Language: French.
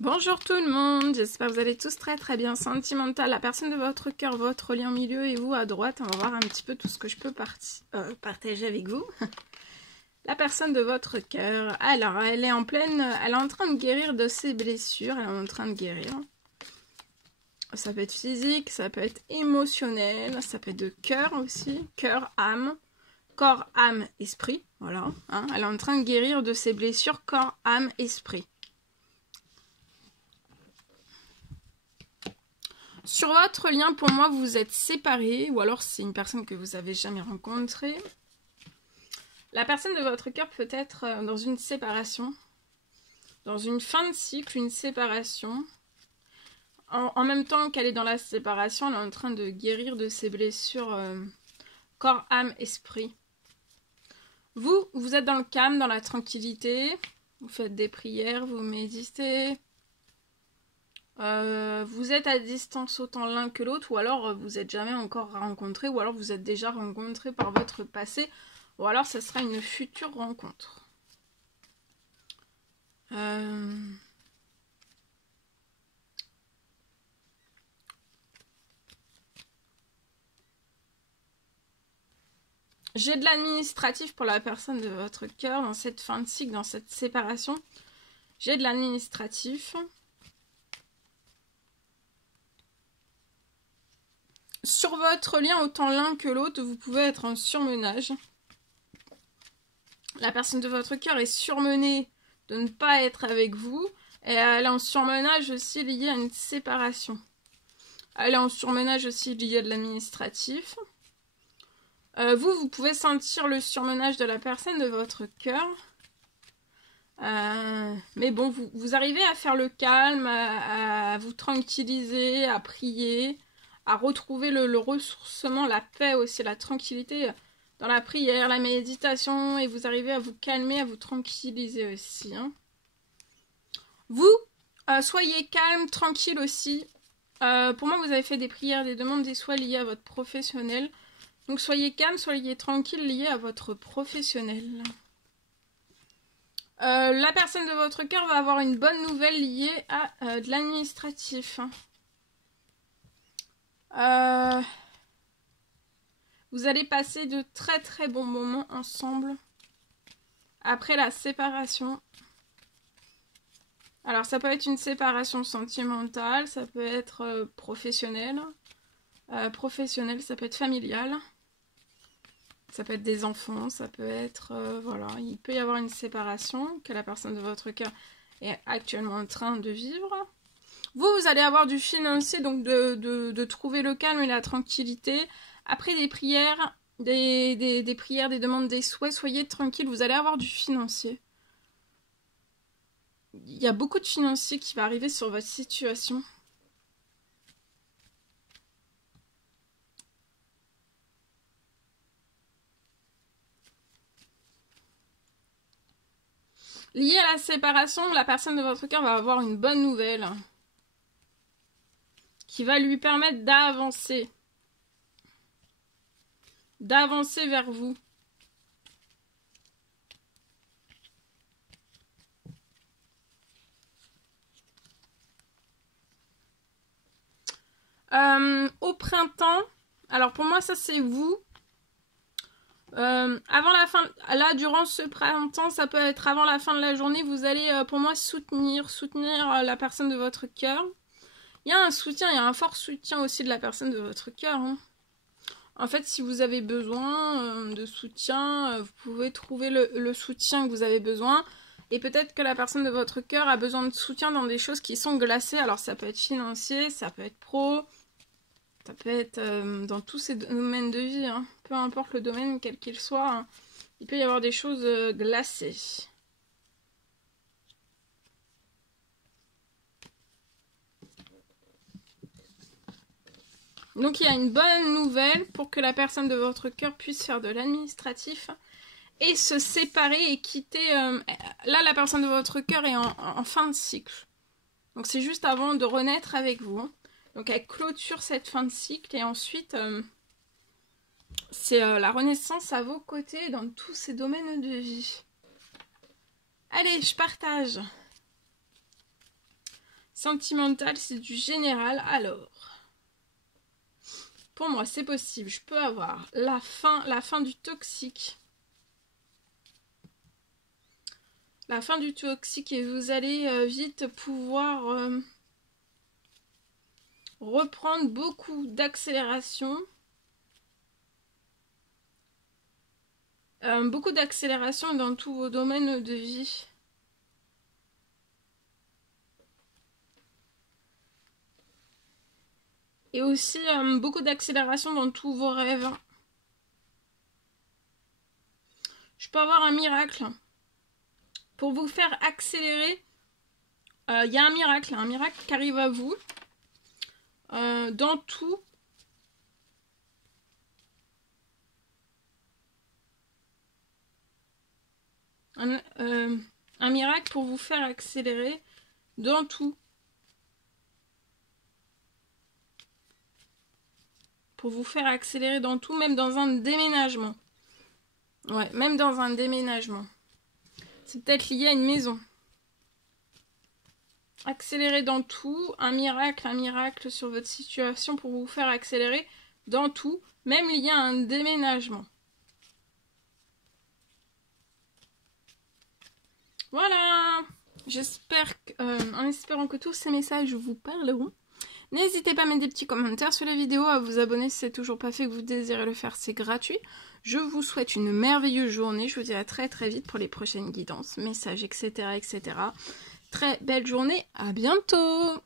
Bonjour tout le monde, j'espère que vous allez tous très bien. Sentimental, la personne de votre cœur, votre lien au milieu et vous à droite. On va voir un petit peu tout ce que je peux partager avec vous. La personne de votre cœur, alors elle est en train de guérir de ses blessures, elle est en train de guérir. Ça peut être physique, ça peut être émotionnel, ça peut être de cœur aussi, cœur, âme, corps, âme, esprit, voilà. Hein, elle est en train de guérir de ses blessures, corps, âme, esprit. Sur votre lien, pour moi, vous vous êtes séparés, ou alors c'est une personne que vous avez jamais rencontrée. La personne de votre cœur peut être dans une séparation, dans une fin de cycle, une séparation. En même temps qu'elle est dans la séparation, elle est en train de guérir de ses blessures corps, âme, esprit. Vous êtes dans le calme, dans la tranquillité, vous faites des prières, vous méditez. Vous êtes à distance autant l'un que l'autre, ou alors vous n'êtes jamais encore rencontrés, ou alors vous êtes déjà rencontrés par votre passé, ou alors ce sera une future rencontre. J'ai de l'administratif pour la personne de votre cœur dans cette fin de cycle, dans cette séparation. J'ai de l'administratif. Sur votre lien, autant l'un que l'autre, vous pouvez être en surmenage. La personne de votre cœur est surmenée de ne pas être avec vous. Et elle est en surmenage aussi lié à une séparation. Elle est en surmenage aussi lié à de l'administratif. Vous pouvez sentir le surmenage de la personne de votre cœur. Mais bon, vous arrivez à faire le calme, à vous tranquilliser, à prier, à retrouver le ressourcement, la paix aussi, la tranquillité dans la prière, la méditation, et vous arrivez à vous calmer, à vous tranquilliser aussi. Hein. Vous, soyez calme, tranquille aussi. Pour moi, vous avez fait des prières, des demandes, des souhaits liés à votre professionnel. Donc soyez calme, soyez tranquille, liés à votre professionnel. La personne de votre cœur va avoir une bonne nouvelle liée à de l'administratif. Vous allez passer de très bons moments ensemble après la séparation. Alors ça peut être une séparation sentimentale, ça peut être professionnelle. Professionnelle, ça peut être familial. Ça peut être des enfants, ça peut être... voilà, il peut y avoir une séparation que la personne de votre cœur est actuellement en train de vivre. Vous allez avoir du financier, donc de trouver le calme et la tranquillité. Après des prières, des prières, des demandes, des souhaits, soyez tranquille, vous allez avoir du financier. Il y a beaucoup de financier qui va arriver sur votre situation. Lié à la séparation, la personne de votre cœur va avoir une bonne nouvelle qui va lui permettre d'avancer. D'avancer vers vous. Au printemps, alors pour moi ça c'est vous. Avant la fin, là durant ce printemps, ça peut être avant la fin de la journée, vous allez pour moi soutenir la personne de votre cœur. Il y a un soutien, il y a un fort soutien aussi de la personne de votre cœur. Hein. En fait, si vous avez besoin de soutien, vous pouvez trouver le soutien que vous avez besoin. Et peut-être que la personne de votre cœur a besoin de soutien dans des choses qui sont glacées. Alors ça peut être financier, ça peut être pro, ça peut être dans tous ces domaines de vie. Hein. Peu importe le domaine, quel qu'il soit, hein. Il peut y avoir des choses glacées. Donc il y a une bonne nouvelle pour que la personne de votre cœur puisse faire de l'administratif et se séparer et quitter... là, la personne de votre cœur est en fin de cycle. Donc c'est juste avant de renaître avec vous. Hein. Donc elle clôture cette fin de cycle et ensuite c'est la renaissance à vos côtés dans tous ces domaines de vie. Allez, je partage. Sentimental, c'est du général. Alors, pour moi, c'est possible. Je peux avoir la fin du toxique. La fin du toxique et vous allez vite pouvoir reprendre beaucoup d'accélération. Beaucoup d'accélération dans tous vos domaines de vie. Et aussi beaucoup d'accélération dans tous vos rêves. Je peux avoir un miracle. Pour vous faire accélérer, il y a un miracle qui arrive à vous. Dans tout. Un miracle pour vous faire accélérer dans tout. Pour vous faire accélérer dans tout, même dans un déménagement. Ouais, même dans un déménagement. C'est peut-être lié à une maison. Accélérer dans tout, un miracle sur votre situation pour vous faire accélérer dans tout, même lié à un déménagement. Voilà. J'espère en espérant que tous ces messages vous parleront. N'hésitez pas à mettre des petits commentaires sur la vidéo, à vous abonner si c'est toujours pas fait, que vous désirez le faire, c'est gratuit. Je vous souhaite une merveilleuse journée, je vous dis à très très vite pour les prochaines guidances, messages, etc. etc. Très belle journée, à bientôt!